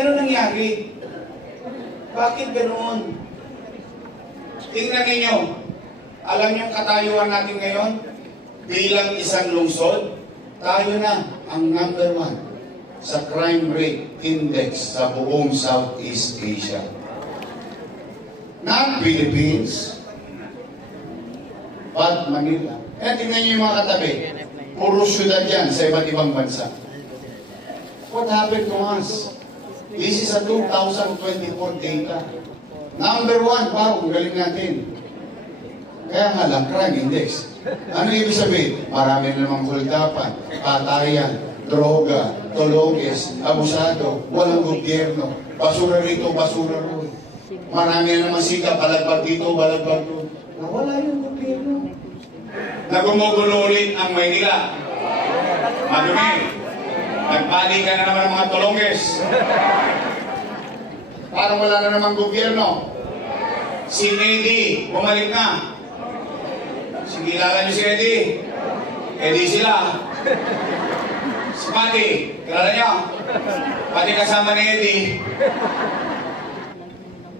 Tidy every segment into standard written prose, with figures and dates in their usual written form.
ano nangyari? Bakit ganoon? Tingnan ninyo. Alam niyo ang katayuan natin ngayon? Bilang isang lungsod, tayo na ang number 1 sa crime rate index sa buong Southeast Asia. Not Philippines, but Manila. Kaya tingnan niyo yung mga katabi. Puro syudad yan sa iba't ibang bansa. What happened to us? This is a 2024 data. Number 1, wow, ang galing natin. Kaya nga lang, crime index. Ano ibig sabihin? Marami na namang kuldapan, patayan, droga, tologes, abusado, walang gobyerno, basura rito, basura roon. Marami na naman sika, balagbag dito, balagbag doon. Nawala yung gobyerno. Nagumugulo ulit ang Maynila. Madumi. Nagpali ka na naman ng mga tologes. Parang wala na namang gobyerno. Si Eddie, bumalik na. Kilala niyo si Eddie? Eddie sila. Si Pati, kilala niyo? Pati kasama ni Eddie.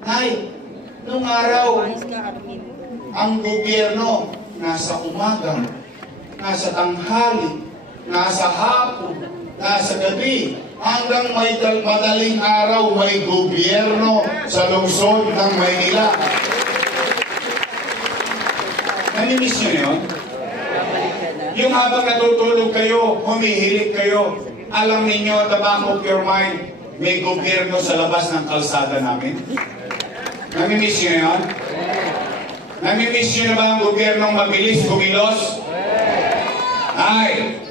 Hay, nung araw, ang gobyerno nasa umaga, nasa tanghali, nasa hapon, nasa gabi, hanggang madaling araw may gobyerno sa lungsod ng Maynila. Namimiss nyo yun? Yung habang natutulog kayo, humihilig kayo, alam ninyo at the back of your mind, may gobyerno sa labas ng kalsada namin. Namimiss nyo yun? Namimiss nyo na ba ang gobyernong mabilis kumilos? Ay,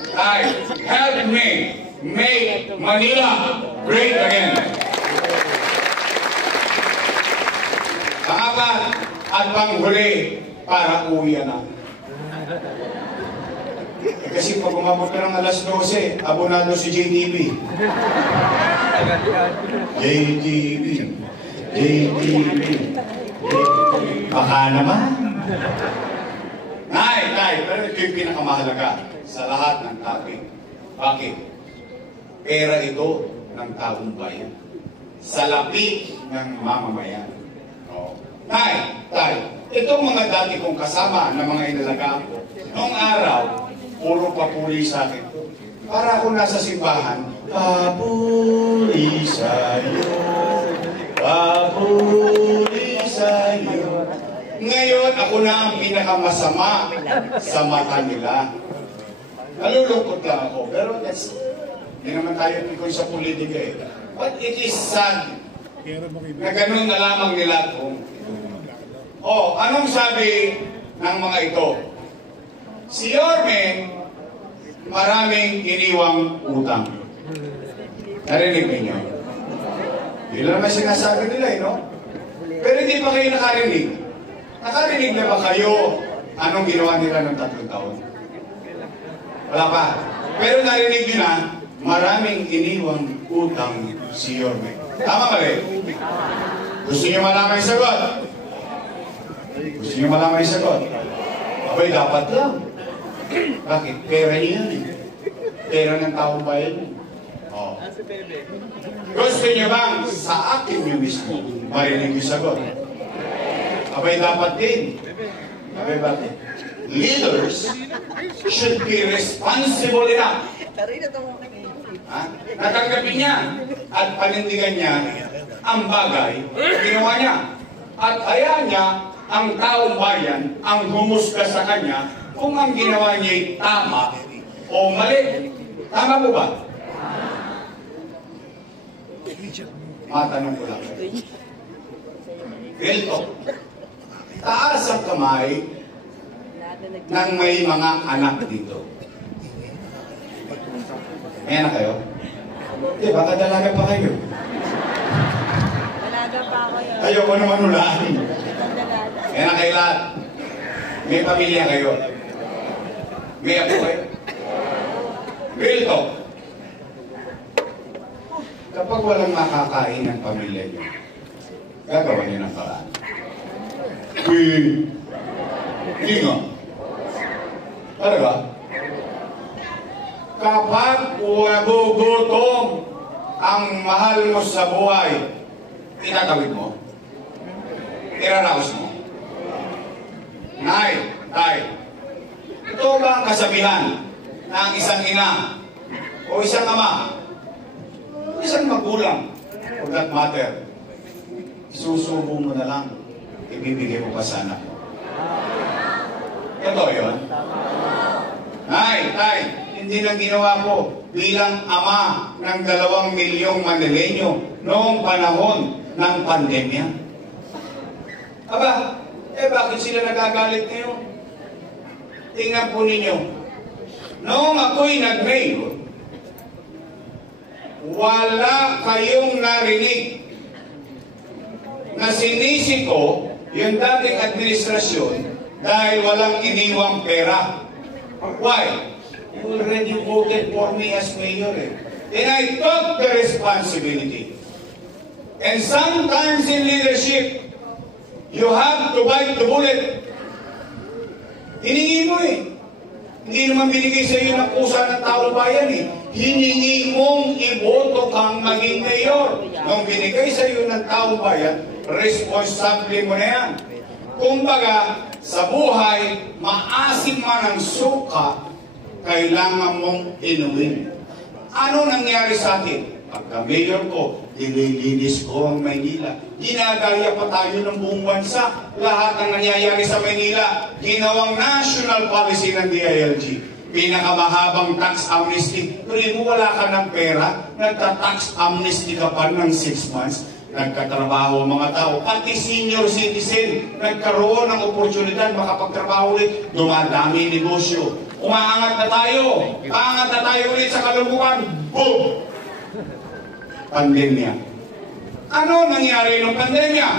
help me make Manila great again. Pangapat at panghuli, para uwian na. Kasi pag umabot ka ng alas 12, abonado si JTV. JTV. Baka naman. Pero ito yung pinakamahalaga sa lahat ng topic. Bakit? Pera ito ng taong bayan. Salapi ng mamamayan. Itong mga dati kong kasama na mga inalagaan ko, noong araw, puro papuri sa akin. Para ako nasa simbahan, papuri sa'yo, papuri sa'yo. Ngayon, ako na ang pinakamasama sa mata nila. Nalulungkot lang ako, pero hindi naman tayo tungkol sa politika eh. But it is sad na ganun na lamang nila kung anong sabi ng mga ito? Si Yorme, maraming iniwang utang. Narinig ninyo? Yun lang naman sinasabi nila, no? Pero hindi pa kayo nakarinig. Nakarinig na ba kayo anong ginawa nila ng 3 taon? Wala pa. Pero narinig nyo na, maraming iniwang utang si Yorme. Tama ba rin? Gusto nyo malaman yung sagot? Gusto nyo malaman yung sagot? Abay, dapat lang. Bakit? Pera niya yan eh. Pera ng taong bayan niya. Gusto nyo bang sa akin nyo mismo marinig yung sagot? Abay, dapat din. Abay, bakit? Leaders should be responsible enough. Natanggapin niya at panindigan niya ang bagay ginawa niya. At hayaan niya ang taong bayan ang humusga sa kanya kung ang ginawa niya tama o mali. Tama po ba? Matanong ko lang. Ganito. Taas ang kamay ng may mga anak dito. May anak kayo? Hindi, baka dalaga pa kayo. Dalaga pa ako yun. Ayoko naman ulaan. May anak kayo lahat. May pamilya kayo. May apo kayo. Real talk. Kapag walang makakain ng pamilya niyo, gagawa niyo ng paraan. Hindi nga. Talaga? Kapag nagugutom ang mahal mo sa buhay, itatawid mo? Iraraos mo? Nay, tay, ito ba ang kasabihan ng isang ina o isang ama o isang magulang for that matter? Isusubo mo na lang, ibibigay mo pa sa anak mo. Ito yun. Nay, tay, hindi lang ginawa ko bilang ama ng 2 milyong Manileño noong panahon ng pandemya. Aba, bakit sila nagagalit ngayon? Tingnan po ninyo. Noong ako'y nag-mail, wala kayong narinig na sinisi ko yung dating administrasyon dahil walang iniwang pera. Why? You already voted for me as mayor. And I took the responsibility. And sometimes in leadership, you have to bite the bullet. Hiningi mo eh. Hindi naman binigay sa iyo ng pusa ng taong bayan eh. Hiningi mong iboto kang maging mayor. Nung binigay sa iyo ng taong bayan, responsable mo na yan. Kumbaga, sa buhay, maasim man ang suka, kailangan mong inumin. Ano nangyari sa atin? Pagka-mayor ko, nililinis ko ang Maynila. Ginagaya pa tayo ng buong bansa. Lahat ng nangyayari sa Maynila, ginawang national policy ng DILG. Pinakamahabang tax amnesty. Pero mo wala ka ng pera, nagta-tax amnesty ka pa ng 6 months. Nagkatrabaho ang mga tao. Pati senior citizen, nagkaroon ng oportunidad makapagtrabaho ulit. Dumadami negosyo. Umaangat na tayo. Paangat na tayo ulit sa kalumukan. Boom! Pandemya. Ano nangyari ng pandemya?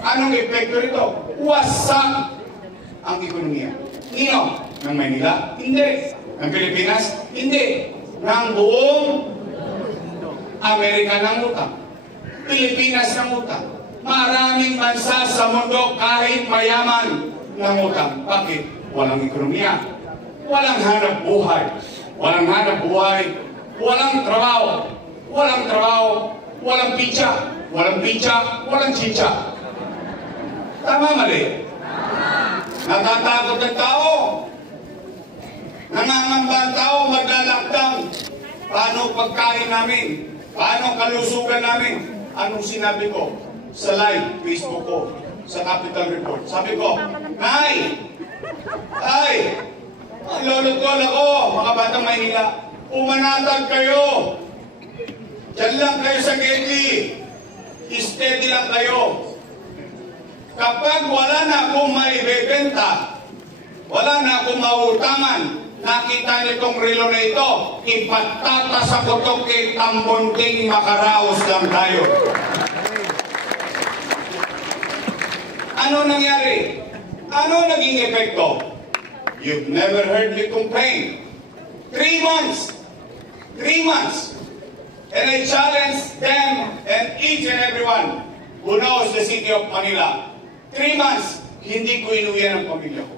Anong epekto nito? Wasak ang ekonomiya. Nino? Ng Manila? Hindi. Ng Pilipinas? Hindi. Ng buong Amerika ng utang. Pilipinas ng utang. Maraming bansa sa mundo kahit mayaman ng utang. Bakit? Walang ekonomiya. Walang hanap buhay. Walang hanap buhay. Walang trabaho. Walang trabaho, walang pizza, walang pizza, walang chicha. Tama mali? Natatakot ang tao. Nangangamba ang tao, maglalakdang. Paano pagkain namin? Paano kalusugan namin? Anong sinabi ko sa live Facebook ko, sa Capital Report? Sabi ko, Nay! Ay! Lolot-lol ako, mga batang Maynila. Umanatag kayo. Diyan lang kayo sa Getty. Steady lang kayo. Kapag wala na akong maibebenta, wala na akong mautangan, nakita nitong relo na ito, ipatata sa kutok kay tambunting makaraos lang tayo. Ano nangyari? Ano naging epekto? You've never heard me complain. 3 months. 3 months. And I challenge them and each and everyone who knows the city of Manila. 3 months, hindi ko inuwian ang pamilya ko.